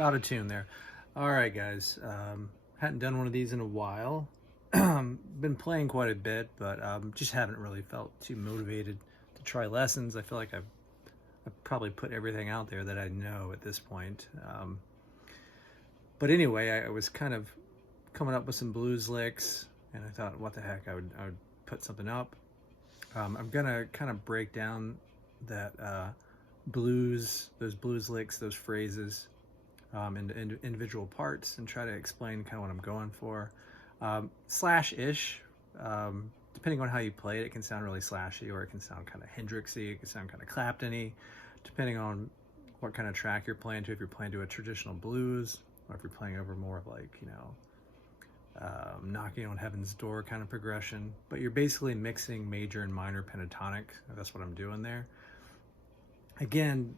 Out of tune there. All right, guys. Hadn't done one of these in a while. Been playing quite a bit, but just haven't really felt too motivated to try lessons. I feel like I've probably put everything out there that I know at this point. But anyway, I was kind of coming up with some blues licks, and I thought, what the heck, I would put something up. I'm gonna kind of break down that those blues licks, those phrases, into individual parts, and try to explain kind of what I'm going for. Slash-ish, depending on how you play it, it can sound really slashy, or it can sound kind of Hendrixy, it can sound kind of Clapton-y, depending on what kind of track you're playing to. If you're playing to a traditional blues, or if you're playing over more of like, you know, knocking on heaven's door kind of progression. But you're basically mixing major and minor pentatonic. That's what I'm doing there. Again,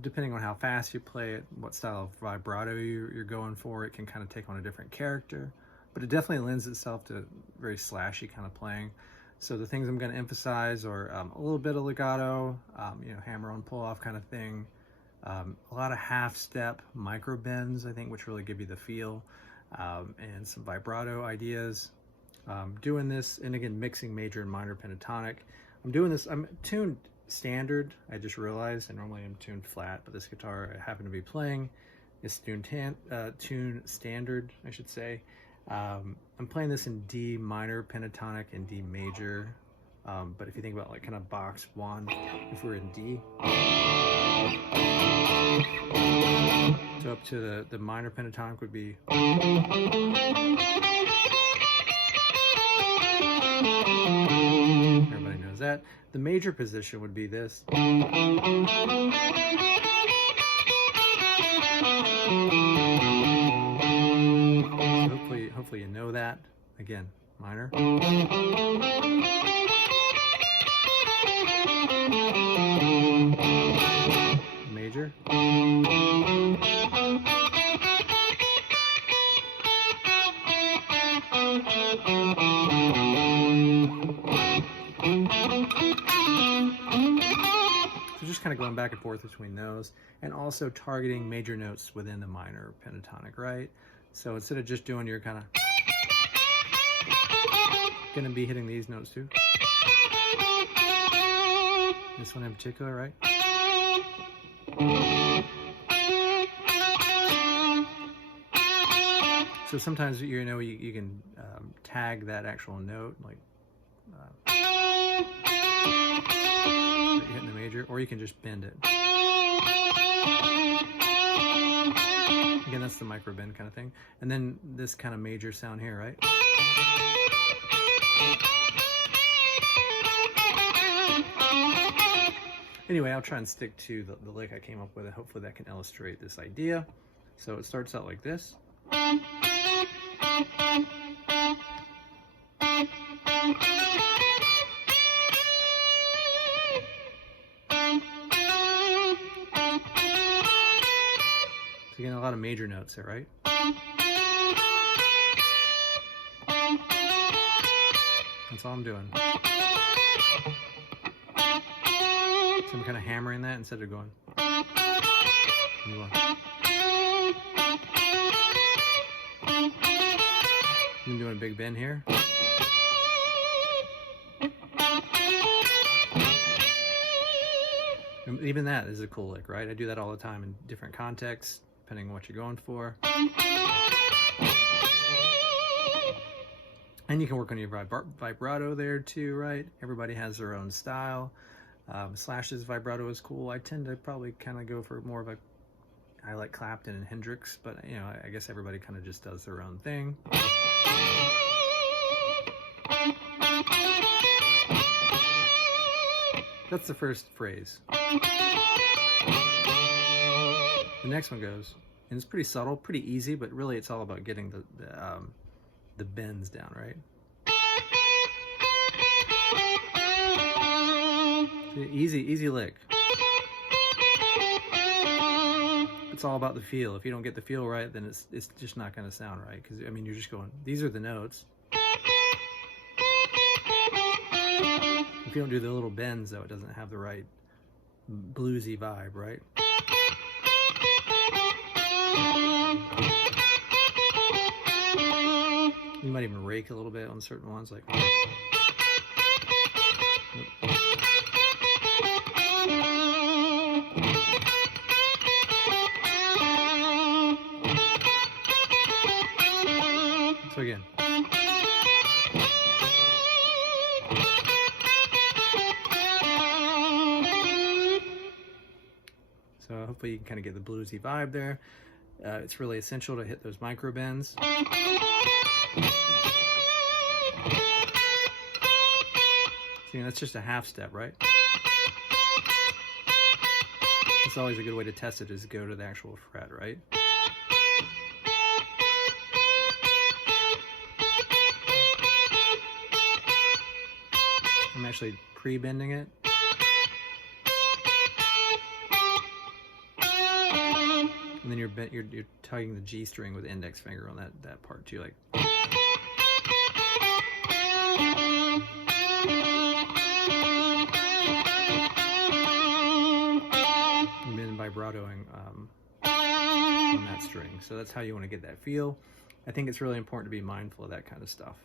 depending on how fast you play it, what style of vibrato you're going for, it can kind of take on a different character, but it definitely lends itself to very slashy kind of playing. So the things I'm going to emphasize are a little bit of legato, you know, hammer on pull off kind of thing, a lot of half step micro bends, I think, which really give you the feel, and some vibrato ideas. Doing this, and again, mixing major and minor pentatonic. I'm tuned standard. I just realized I normally am tuned flat, but this guitar I happen to be playing is tuned standard, I should say. I'm playing this in D minor pentatonic and D major, but if you think about like kind of box one, if we're in D, so up to the minor pentatonic would be, everybody knows that. The major position would be this. So hopefully you know that. Again, minor. Major. So just kind of going back and forth between those, and also targeting major notes within the minor pentatonic, right? So instead of just doing your kind of, gonna be hitting these notes too. This one in particular, right? So sometimes, you know, you can tag that actual note, like you're hitting the major, or you can just bend it. Again, that's the micro bend kind of thing. And then this kind of major sound here, right? Anyway, I'll try and stick to the lick I came up with, and hopefully that can illustrate this idea. So it starts out like this. So again, a lot of major notes there, right? That's all I'm doing. So I'm kind of hammering that instead of going. I'm going. I'm doing a big bend here. And even that is a cool lick, right? I do that all the time in different contexts, depending on what you're going for. And you can work on your vibrato there too, right? Everybody has their own style. Slash's vibrato is cool. I tend to probably kind of go for more of a, I like Clapton and Hendrix, but you know, I guess everybody kind of just does their own thing. That's the first phrase. The next one goes, and it's pretty subtle, pretty easy, but really it's all about getting the bends down, right? So easy lick. It's all about the feel. If you don't get the feel right, then it's just not going to sound right. Because I mean, you're just going, these are the notes. If you don't do the little bends, though, it doesn't have the right bluesy vibe, right? You might even rake a little bit on certain ones, like. So again. So hopefully you can kind of get the bluesy vibe there. It's really essential to hit those micro bends. See, that's just a half step, right? It's always a good way to test it is go to the actual fret, right? I'm actually pre-bending it. And then you're tugging the G string with the index finger on that part too, like. And then vibratoing on that string. So that's how you want to get that feel. I think it's really important to be mindful of that kind of stuff.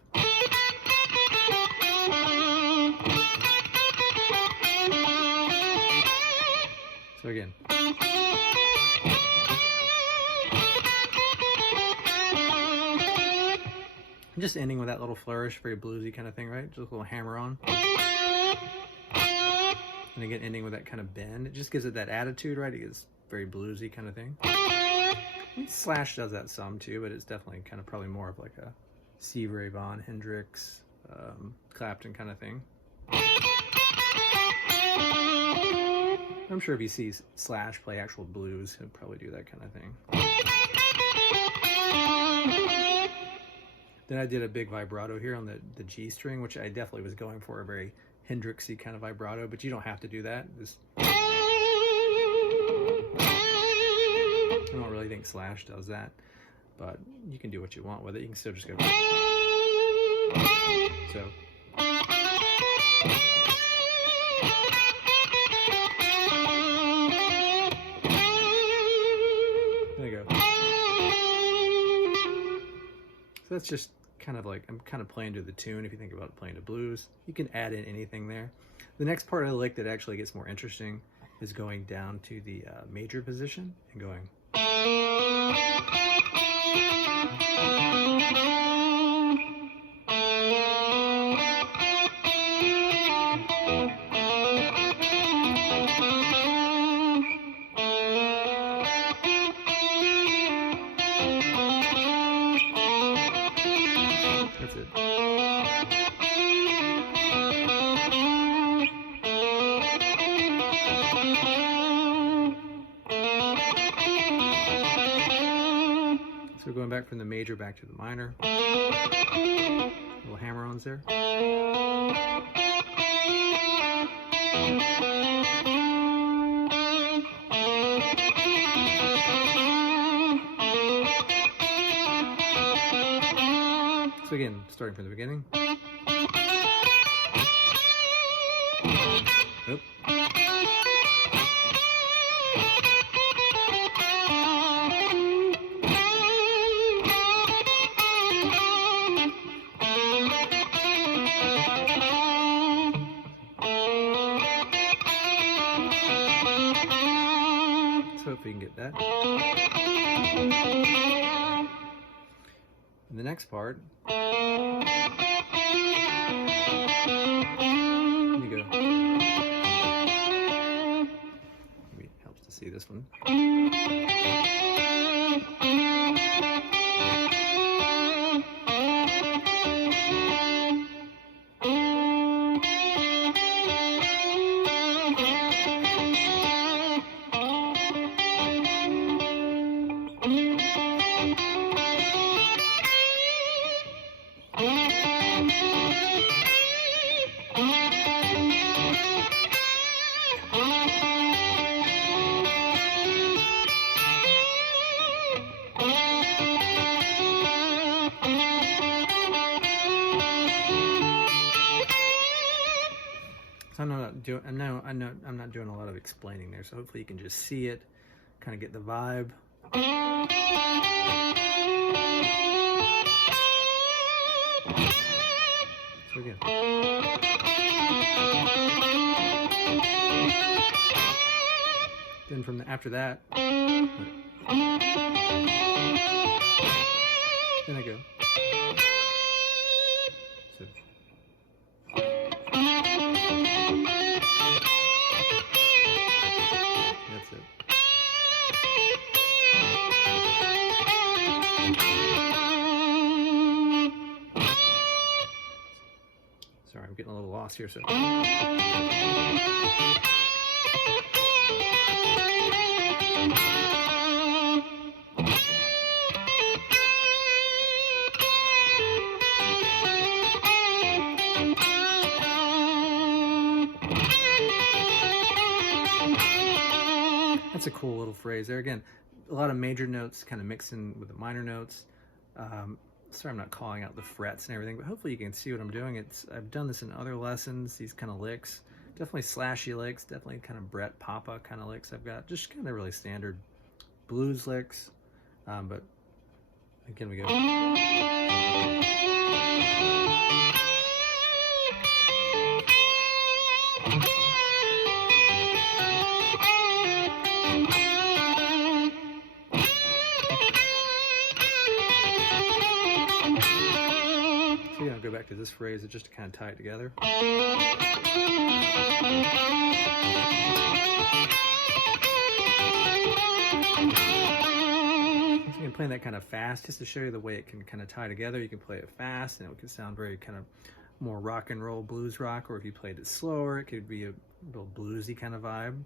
So again. Just ending with that little flourish, very bluesy kind of thing, right? Just a little hammer on. And again, ending with that kind of bend. It just gives it that attitude, right? It gets very bluesy kind of thing. And Slash does that some too, but it's definitely kind of probably more of like a Stevie Vaughan, Hendrix, Clapton kind of thing. I'm sure if you see Slash play actual blues, he'll probably do that kind of thing. Then I did a big vibrato here on the G string, which I definitely was going for a very Hendrixy kind of vibrato, but you don't have to do that. I don't really think Slash does that, but you can do what you want with it. You can still just go. So. There you go. So that's just kind of like, I'm kind of playing to the tune. If you think about playing to blues, you can add in anything there. The next part of the lick that actually gets more interesting is going down to the major position and going. That's it. So going back from the major back to the minor. Little hammer-ons there. So again, starting from the beginning. Oop. So if we can get that. And the next part. You go. this one. So I'm not doing a lot of explaining there, so hopefully you can just see it, kind of get the vibe. So again. Then after that, then I go. So. That's it. Sorry, I'm getting a little lost here. So. That's a cool little phrase there. Again, a lot of major notes kind of mixing with the minor notes. Sorry, I'm not calling out the frets and everything, but hopefully you can see what I'm doing. I've done this in other lessons, these kind of licks. Definitely slashy licks, definitely kind of Brett Papa kind of licks I've got. Just kind of really standard blues licks. But again, we go. So yeah, I'll go back to this phrase just to kind of tie it together. So you can play that kind of fast just to show you the way it can kind of tie together. You can play it fast and it can sound very kind of more rock and roll blues rock, or if you played it slower, it could be a little bluesy kind of vibe.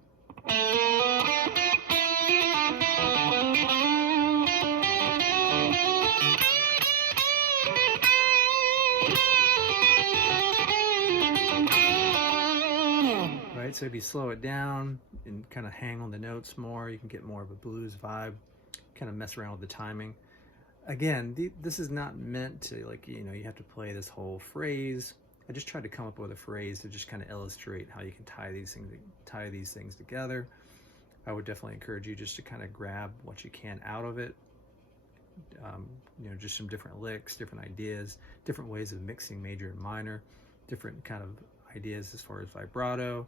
Right, so if you slow it down and kind of hang on the notes more, you can get more of a blues vibe, kind of mess around with the timing. Again, this is not meant to, like, you know, you have to play this whole phrase. I just tried to come up with a phrase to just kind of illustrate how you can tie these things together. I would definitely encourage you just to kind of grab what you can out of it. You know, just some different licks, different ideas, different ways of mixing major and minor, different kind of ideas as far as vibrato,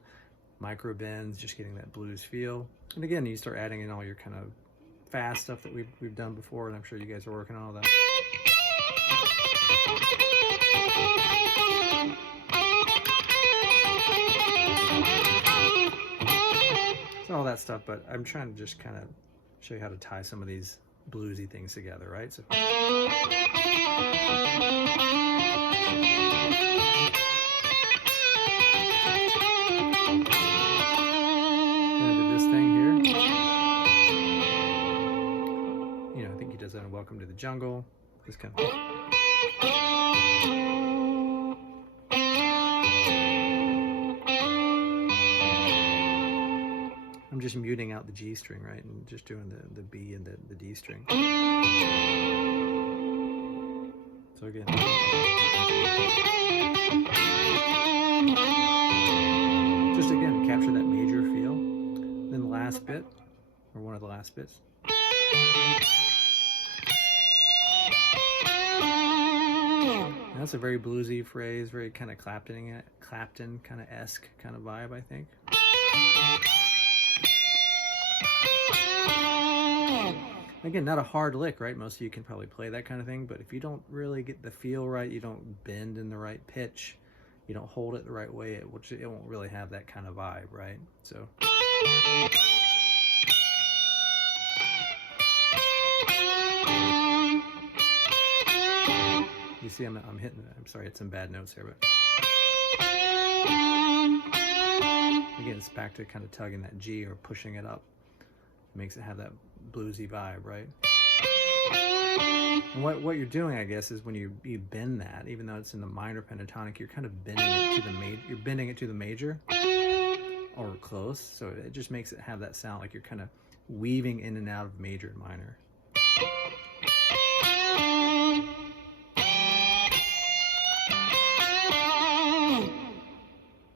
micro bends, just getting that blues feel. And again, you start adding in all your kind of fast stuff that we've done before, and I'm sure you guys are working on all that. So all that stuff, but I'm trying to just kind of show you how to tie some of these bluesy things together, right? So. Does that Welcome to the Jungle. Just kind of. I'm just muting out the G string, right? And just doing the B and the D string. So again. Just again, capture that major feel. Then the last bit, or one of the last bits. That's a very bluesy phrase, very kind of Clapton kind of esque kind of vibe, I think. Again, not a hard lick, right? Most of you can probably play that kind of thing, but if you don't really get the feel right, you don't bend in the right pitch, you don't hold it the right way, it won't really have that kind of vibe, right? So. You see, I'm hitting. I'm sorry, it's some bad notes here, but again, it's back to kind of tugging that G or pushing it up. It makes it have that bluesy vibe, right? And what you're doing, I guess, is when you bend that, even though it's in the minor pentatonic, you're kind of bending it to the major. You're bending it to the major, or close. So it just makes it have that sound like you're kind of weaving in and out of major and minor.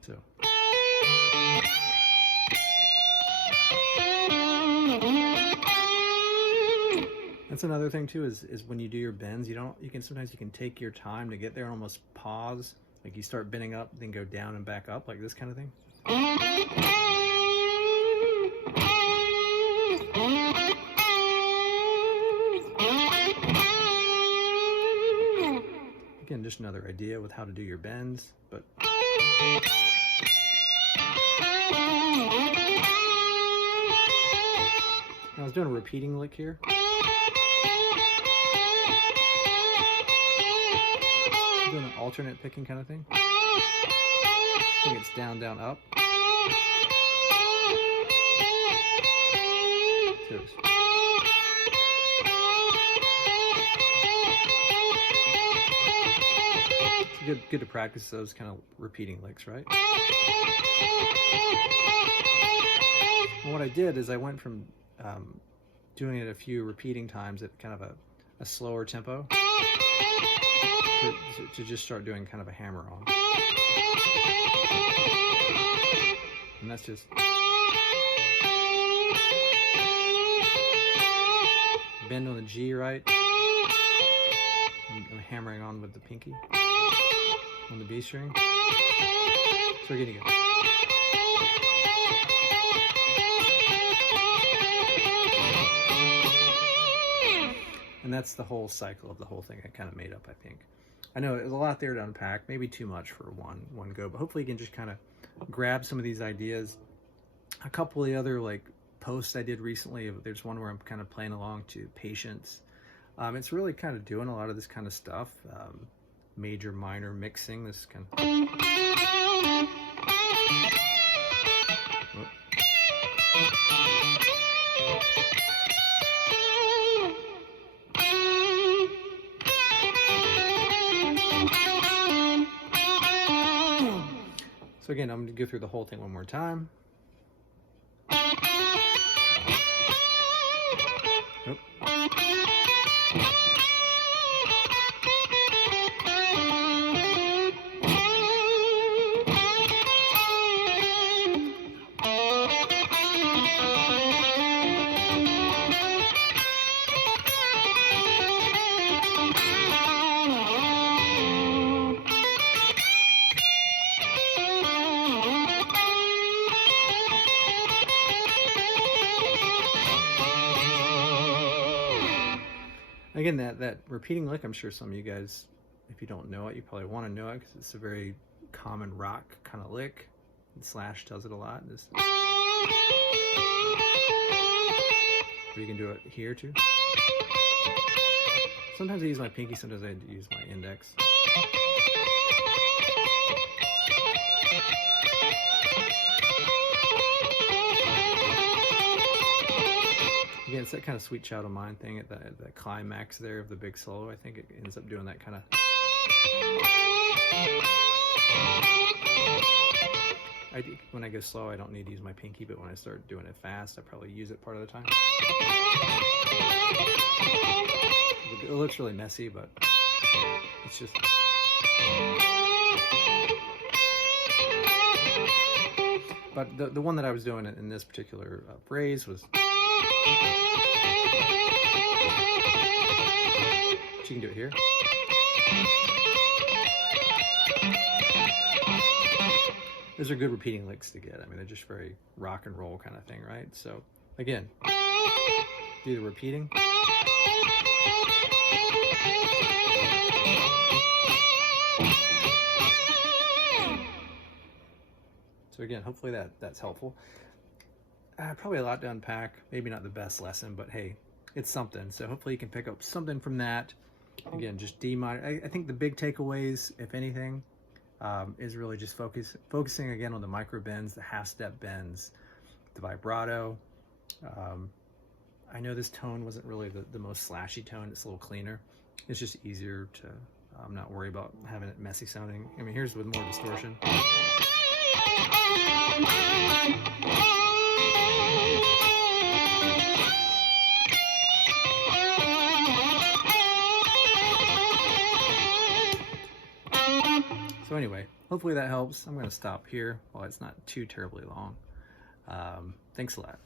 So. That's another thing too, is when you do your bends, sometimes you can take your time to get there and almost pause. Like you start bending up, then go down and back up, like this kind of thing. Again, just another idea with how to do your bends, but I was doing a repeating lick here. Doing an alternate picking kind of thing. I think it's down, down, up. So it's good to practice those kind of repeating licks, right? And what I did is I went from doing it a few repeating times at kind of a slower tempo to just start doing kind of a hammer on. And that's just bend on the G, right? I'm hammering on with the pinky on the B string. So we're getting it. And that's the whole cycle of the whole thing I kind of made up, I think. I know there's a lot there to unpack, maybe too much for one go, but hopefully you can just kind of grab some of these ideas. A couple of the other like posts I did recently, there's one where I'm kind of playing along to Patience. It's really kind of doing a lot of this kind of stuff, major, minor mixing, this kind of... So again, I'm going to go through the whole thing one more time. Oop. Again, that repeating lick, I'm sure some of you guys, if you don't know it, you probably want to know it because it's a very common rock kind of lick. And Slash does it a lot. Or you can do it here too. Sometimes I use my pinky, sometimes I use my index. Again, it's that kind of Sweet Child of Mine thing at the climax there of the big solo. I think it ends up doing that kind of... when I go slow, I don't need to use my pinky, but when I start doing it fast, I probably use it part of the time. It looks really messy, but it's just... But the one that I was doing in this particular phrase was... You can do it here. Those are good repeating licks to get. I mean, they're just very rock and roll kind of thing, right? So again, do the repeating. So again, hopefully that's helpful. Probably a lot to unpack. Maybe not the best lesson, but hey, it's something. So hopefully you can pick up something from that. Again, just D minor. I think the big takeaways, if anything, is really just focusing again on the micro bends, the half step bends, the vibrato. I know this tone wasn't really the most slashy tone. It's a little cleaner. It's just easier to not worry about having it messy sounding. I mean, here's with more distortion. So anyway, hopefully that helps. I'm going to stop here while it's not too terribly long. Thanks a lot.